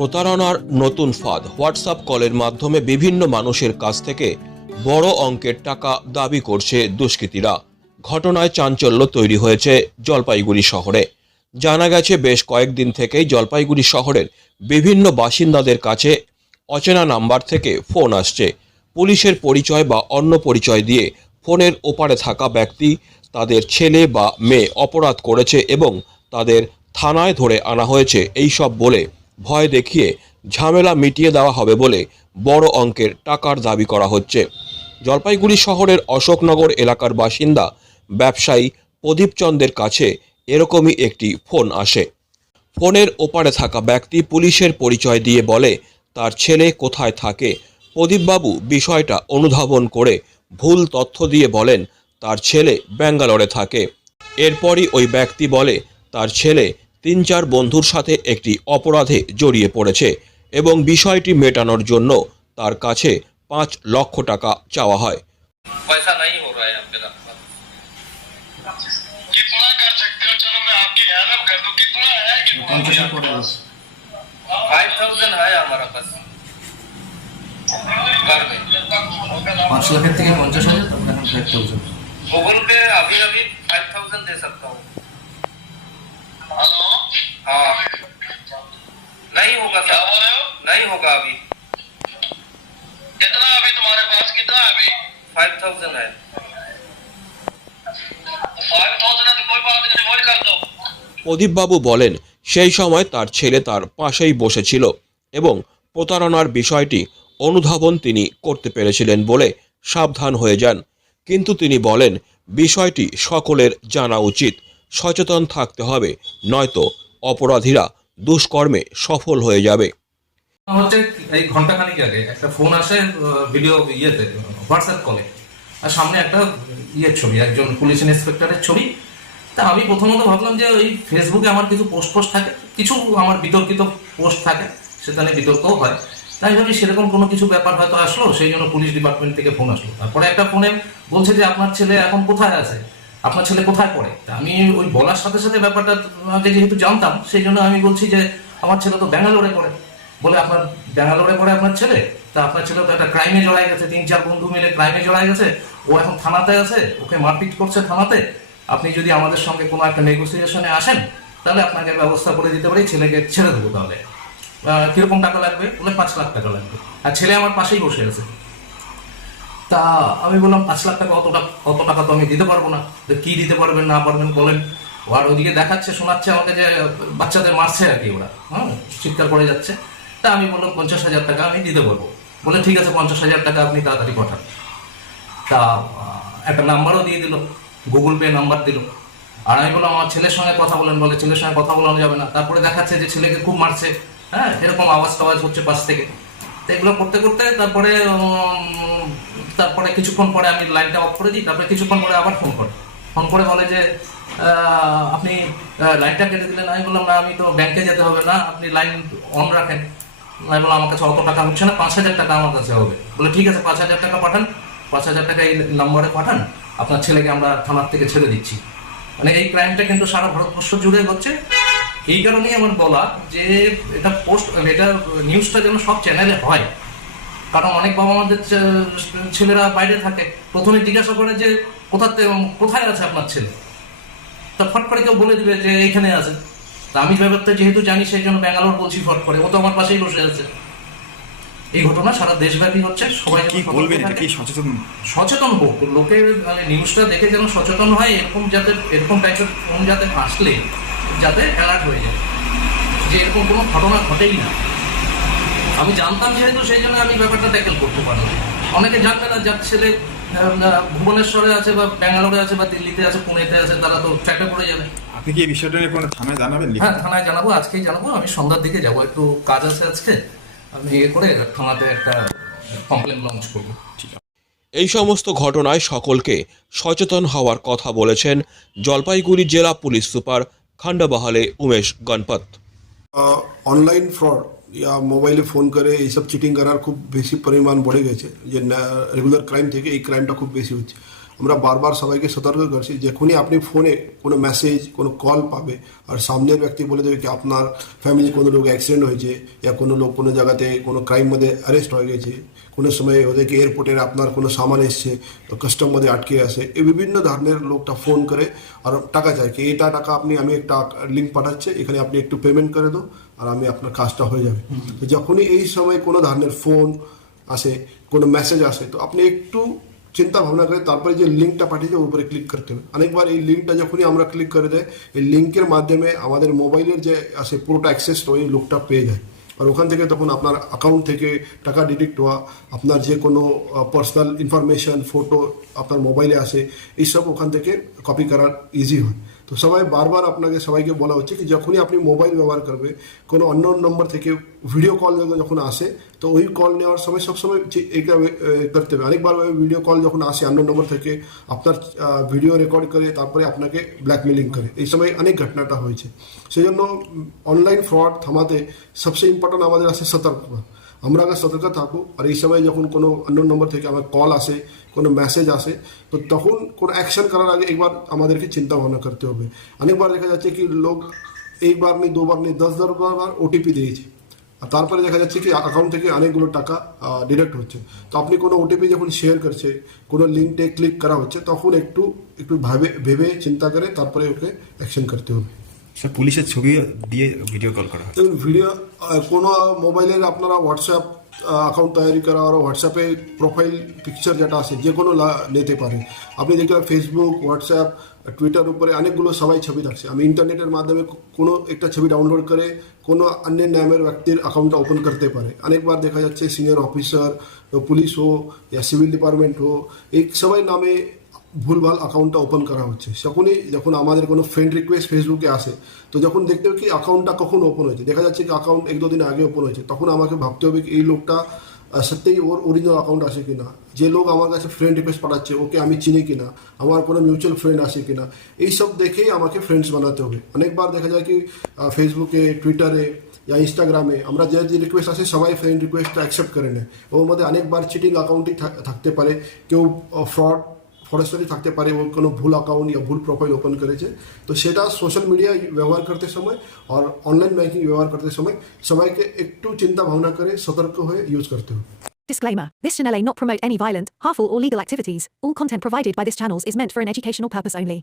প্রতারণার নতুন ফাঁদ হোয়াটসঅ্যাপ কলের মাধ্যমে বিভিন্ন মানুষের কাছ থেকে বড় অঙ্কের টাকা দাবি করছে দুষ্কৃতীরা। ঘটনায় চাঞ্চল্য তৈরি হয়েছে জলপাইগুড়ি শহরে। জানা গেছে, বেশ কয়েকদিন থেকেই জলপাইগুড়ি শহরের বিভিন্ন বাসিন্দাদের কাছে অচেনা নাম্বার থেকে ফোন আসছে। পুলিশের পরিচয় বা অন্য পরিচয় দিয়ে ফোনের ওপারে থাকা ব্যক্তি তাদের ছেলে বা মেয়ে অপরাধ করেছে এবং তাদের থানায় ধরে আনা হয়েছে। এই সব বলে ভয় দেখিয়ে ঝামেলা মিটিয়ে দেওয়া হবে বলে বড় অঙ্কের টাকার দাবি করা হচ্ছে। জলপাইগুড়ি শহরের অশোকনগর এলাকার বাসিন্দা ব্যবসায়ী প্রদীপ চন্দের কাছে এরকমই একটি ফোন আসে। ফোনের ওপারে থাকা ব্যক্তি পুলিশের পরিচয় দিয়ে বলে, তার ছেলে কোথায় থাকে? প্রদীপবাবু বিষয়টা অনুধাবন করে ভুল তথ্য দিয়ে বলেন, তার ছেলে ব্যাঙ্গালোরে থাকে। এরপরই ওই ব্যক্তি বলে, তার ছেলে তিন চার বন্ধুর সাথে একটি অপরাধে জড়িয়ে পড়েছে এবং বিষয়টি মেটানোর জন্য তার কাছে পাঁচ লক্ষ টাকা চাওয়া হয় पैसा नहीं हो रहा है आप मेरा कितना कर सकते हो चलो मैं आपकी हेल्प कर दूं कितना है कितना फाइव थाउजेंड है हमारा पास घर में পাঁচ লাখের থেকে পঞ্চাশ হাজার এখন ফাইভ থাউজেন্ড गूगल पे अभी अभी फाइव थाउजेंड दे सकता हूँ हेलो हाँ नहीं होगा क्या सर बोल रहे हो नहीं होगा अभी कितना अभी तुम्हारे पास कितना है अभी फाइव थाउजेंड है फाइव थाउजेंड है तो कोई बात नहीं डिलीवरी कर दो প্রদীপবাবু বলেন সেই সময় তার ছেলে তার পাশেই বসেছিল এবং প্রতারণার বিষয়টি অনুধাবন তিনি করতে পেরেছিলেন বলে সাবধান হয়ে যান কিন্তু তিনি বলেন বিষয়টি সকলের জানা উচিত সচেতন থাকতে হবে নয়তো অপরাধীরা দুষ্কর্মে সফল হয়ে যাবে। হচ্ছে এই ঘন্টাখানিক আগে একটা ফোন আসে ভিডিও ইয়েতে হোয়াটসঅ্যাপ কলে আর সামনে একটা ইয়ের ছবি, একজন পুলিশ ইন্সপেক্টরের ছবি। তা আমি প্রথমত ভাবলাম যে ওই ফেসবুকে আমার কিছু পোস্ট পোস্ট থাকে, কিছু আমার বিতর্কিত পোস্ট থাকে সেখানে বিতর্কও হয়। তাই ভাবি সেরকম কোনো কিছু ব্যাপার হয়তো আসলো, সেই জন্য পুলিশ ডিপার্টমেন্ট থেকে ফোন আসলো। তারপরে একটা ফোনে বলছে যে, আপনার ছেলে এখন কোথায় আছে? আপনার ছেলে কোথায় পড়ে? আমি ওই বলার সাথে সাথে ব্যাপারটা যেহেতু জানতাম, সেই জন্য আমি বলছি যে আমার ছেলে তো ব্যাঙ্গালোরে পড়ে। বলে আপনার ব্যাঙ্গালোরে পড়ে আপনার ছেলে? তা আপনার ছেলে তো একটা ক্রাইমে জড়াই গেছে, তিন চার বন্ধু মিলে ক্রাইমে জড়াই গেছে, ও এখন থানাতে আছে, ওকে মারপিট করছে থানাতে। আপনি যদি আমাদের সঙ্গে কোনো একটা নেগোসিয়েশনে আসেন, তাহলে আপনাকে ব্যবস্থা করে দিতে পারি, ছেলেকে ছেড়ে দেবো তাহলে। কীরকম টাকা লাগবে? বলে পাঁচ লাখ টাকা লাগবে। আর ছেলে আমার পাশেই বসে আছে। তা আমি বললাম, পাঁচ লাখ টাকা, অত টাকা অত টাকা তো আমি দিতে পারব না। তো কি দিতে পারবেন, না পারবেন বলেন। আর ওদিকে দেখাচ্ছে, শোনাচ্ছে আমাকে যে, বাচ্চাদের মারছে আর কি ওরা। হ্যাঁ চিৎকার করে যাচ্ছে। তা আমি বললাম, পঞ্চাশ হাজার টাকা আমি দিতে পারব। বলে, ঠিক আছে, পঞ্চাশ হাজার টাকা আপনি তাড়াতাড়ি পাঠান। তা একটা নাম্বারও দিয়ে দিল, গুগল পে নাম্বার দিল। আর আমি বললাম, আমার ছেলের সঙ্গে কথা বলেন, বলে, ছেলের সঙ্গে কথা বলানো যাবে না। তারপরে দেখাচ্ছে যে, ছেলেকে খুব মারছে। হ্যাঁ এরকম আওয়াজ টাওয়াজ হচ্ছে পাশ থেকে। তো এগুলো করতে করতে তারপরে তারপরে কিছুক্ষণ পরে আমি লাইনটা অফ করে দিই, তারপরে কিছুক্ষণ পরে আবার ফোন করে। ফোন করে বলে যে আপনি লাইনটা কেটে দিলেন। আমি বললাম, না, আমি তো ব্যাংকে যেতে হবে না, আপনি লাইন অন রাখেন। আমি বললাম, আমার কাছে অত টাকা হচ্ছে না, পাঁচ হাজার টাকা আমার কাছে হবে। বলে, ঠিক আছে, পাঁচ হাজার টাকা পাঠান, পাঁচ হাজার টাকা এই নম্বরে পাঠান, আপনার ছেলেকে আমরা থানার থেকে ছেড়ে দিচ্ছি। মানে এই ক্রাইমটা কিন্তু সারা ভারতবর্ষ জুড়ে হচ্ছে। এই কারণেই আমার বলা যে, এটা পোস্ট এটা নিউজটা যেন সব চ্যানেলে হয়। কারণ অনেক বাবা আমাদের ছেলেরা বাইরে থাকে। প্রথমে জিজ্ঞাসা করে যে কোথাতে কোথায় আছে আপনার ছেলে? তা ফট করে কেউ বলে দিবে যে এখানে আছে। তা আমি ব্যাপারটা যেহেতু জানি সেই জন্য ব্যাঙ্গালোর বলছি ফট করে। ও তো আমার পাশেই বসে আছে। এই ঘটনা সারা দেশব্যাপী হচ্ছে। সবাই কি বলবেন? এটা কি সচেতন? সচেতন হোক। লোকের মানে নিউজটা দেখে যেন সচেতন হয় এরকম যাতে এরকম টাইপের ফোন যাতে আসলে যাতে অ্যালার্ট হয়ে যায়। যে এরকম কোনো ঘটনা ঘটেই না। আমি জানতাম যেহেতু সেই জন্য আমি ব্যাপারটা ট্যাকেল করতে পারলাম। অনেকে জানবে না যার ছেলে ভুবনেশ্বরে আছে বা ব্যাঙ্গালোরে আছে বা দিল্লিতে আছে পুনেতে আছে তারা তো ট্র্যাকে পড়ে যাবে। আপনি কি এই বিষয়টা নিয়ে কোনো থানায় জানাবেন হ্যাঁ থানায় জানাব আজকেই জানাব। আমি সন্ধ্যার দিকে যাব। একটু কাজ আছে আজকে। আমি ইয়ে করে থানাতে একটা কমপ্লেন লঞ্চ করব। এই সমস্ত ঘটনায় সকলকে সচেতন হওয়ার কথা বলেছেন জলপাইগুড়ি জেলা police super Khandbahale Umesh Ganpat online fraud ইয়া মোবাইলে ফোন করে এইসব চিটিং করার খুব বেশি পরিমাণ বেড়ে গেছে যে রেগুলার ক্রাইম থেকে এই ক্রাইমটা খুব বেশি হচ্ছে আমরা বারবার সবাইকে সতর্ক করছি, যখনই আপনি ফোনে কোনো মেসেজ কোনো কল পাবে আর সামনের ব্যক্তি বলে দেবে কি আপনার ফ্যামিলি কোনো লোক অ্যাক্সিডেন্ট হয়েছে ইয়া কোনো লোক কোনো জায়গাতে কোনো ক্রাইম মধ্যে অ্যারেস্ট হয়ে গেছে, কোনো সময় ওদেরকে এয়ারপোর্টের আপনার কোনো সামান এসছে, তো কাস্টম মধ্যে আটকে আসে এই বিভিন্ন ধরনের লোকটা ফোন করে আর টাকা চায় কি এটা টাকা আপনি, আমি একটা লিঙ্ক পাঠাচ্ছে, এখানে আপনি একটু পেমেন্ট করে দাও আর আমি আপনার কাজটা হয়ে যাবে। তো যখনই এই সময় কোনো ধরনের ফোন আসে, কোনো মেসেজ আসে, তো আপনি একটু চিন্তা ভাবনা করে তারপরে যে লিঙ্কটা পাঠিয়েছে, ওর উপরে ক্লিক করতে হবে। অনেকবার এই লিঙ্কটা যখনই আমরা ক্লিক করে দেয়, এই লিঙ্কের মাধ্যমে আমাদের মোবাইলের যে আছে পুরোটা অ্যাক্সেস ওই লোকটা পেয়ে যায়। আর ওখান থেকে তখন আপনার অ্যাকাউন্ট থেকে টাকা ডিডিক্ট হওয়া, আপনার যে কোনো পার্সোনাল ইনফরমেশন ফটো আপনার মোবাইলে আসে, এইসব ওখান থেকে কপি করার ইজি হয়। তো সবাই বারবার আপনাকে সবাইকে বলা হচ্ছে কি যখনই আপনি মোবাইল ব্যবহার করবে, কোনো অন্য নম্বর থেকে ভিডিও কল যখন আসে, তো ওই কল নেওয়ার সময় সবসময় এটা করতে হবে। অনেকবার ভিডিও কল যখন আসে অন্য নম্বর থেকে, আপনার ভিডিও রেকর্ড করে, তারপরে আপনাকে ব্ল্যাকমেলিং করে। এই সময় অনেক ঘটনাটা হয়েছে। সেই জন্য অনলাইন ফ্রড থামাতে সবচেয়ে ইম্পর্টেন্ট আমাদের আছে সতর্কতা। আমরা আগে সতর্ক থাকব। আর এই সময় যখন কোনো অন্য নম্বর থেকে আমার কল আসে, কোনো মেসেজ আসে, তো তখন কোনো অ্যাকশন করার আগে একবার আমাদেরকে চিন্তা ভাবনা করতে হবে। অনেকবার দেখা যাচ্ছে কি লোক একবার নেই, দুবার নেই, দশ দশ বার ওটিপি দিয়েছে। আর তারপরে দেখা যাচ্ছে কি অ্যাকাউন্ট থেকে অনেকগুলো টাকা ডিডাক্ট হচ্ছে। তো আপনি কোনো ওটিপি যখন শেয়ার করছে, কোনো লিঙ্কটে ক্লিক করা হচ্ছে, তখন একটু একটু ভাবে, ভেবে চিন্তা করে তারপরে ওকে অ্যাকশন করতে হবে। পুলিশের ছবি দিয়ে ভিডিও কল করা হয় ভিডিও কোনো মোবাইলের আপনারা হোয়াটসঅ্যাপ অ্যাকাউন্ট তৈরি করা, আর হোয়াটসঅ্যাপে প্রোফাইল পিকচার যেটা আছে, যে কোনো নিতে পারে আপনি দেখতে পাবেন ফেসবুক হোয়াটসঅ্যাপ টুইটার উপরে অনেকগুলো সবাই ছবি থাকছে। আমি ইন্টারনেটের মাধ্যমে কোনো একটা ছবি ডাউনলোড করে কোনো অন্য নামের ব্যক্তির অ্যাকাউন্টটা ওপেন করতে পারে। অনেকবার দেখা যাচ্ছে সিনিয়র অফিসার পুলিশ হো ইয়া সিভিল ডিপার্টমেন্ট হো এই সবাই নামে ভুলভাল অ্যাকাউন্টটা ওপেন করা হচ্ছে। তখনই যখন আমাদের কোনো ফ্রেন্ড রিকোয়েস্ট ফেসবুকে আসে, তো যখন দেখতে হবে কি অ্যাকাউন্টটা কখন ওপেন হয়েছে, দেখা যাচ্ছে কি অ্যাকাউন্ট এক দুদিন আগে ওপেন হয়েছে, তখন আমাকে ভাবতে হবে কি এই লোকটা সত্যিই ওর অরিজিনাল অ্যাকাউন্ট আছে কিনা? যে লোক আমার কাছে ফ্রেন্ড রিকোয়েস্ট পাঠাচ্ছে, ওকে আমি চিনি কিনা? আমার কোনো মিউচুয়াল ফ্রেন্ড আছে কিনা? এইসব দেখেই আমাকে ফ্রেন্ডস বানাতে হবে। অনেকবার দেখা যায় কি ফেসবুকে টুইটারে या ইনস্টাগ্রামে আমরা যে যে রিকোয়েস্ট আছে সবাই ফ্রেন্ড রিকোয়েস্টটা অ্যাকসেপ্ট করে নেয়। ওর মধ্যে অনেকবার চিটিং অ্যাকাউন্টই থাকতে পারে। কেউ ফ্রড ফরেস্টারি থাকতে পারে ও কোনো ভুল অ্যাকাউন্ট ইয়া ভুল প্রোফাইল ওপেন করেছে তো সেটা সোশ্যাল মিডিয়া ব্যবহার করতে সময় আর অনলাইন ব্যাংকিং ব্যবহার করতে সময় সবাইকে একটু চিন্তা ভাবনা করে সতর্ক হয়ে ইউজ করতে হবে Disclaimer This channel may not promote any violent, harmful, or legal activities. All content provided by this channel is meant for an educational purpose only.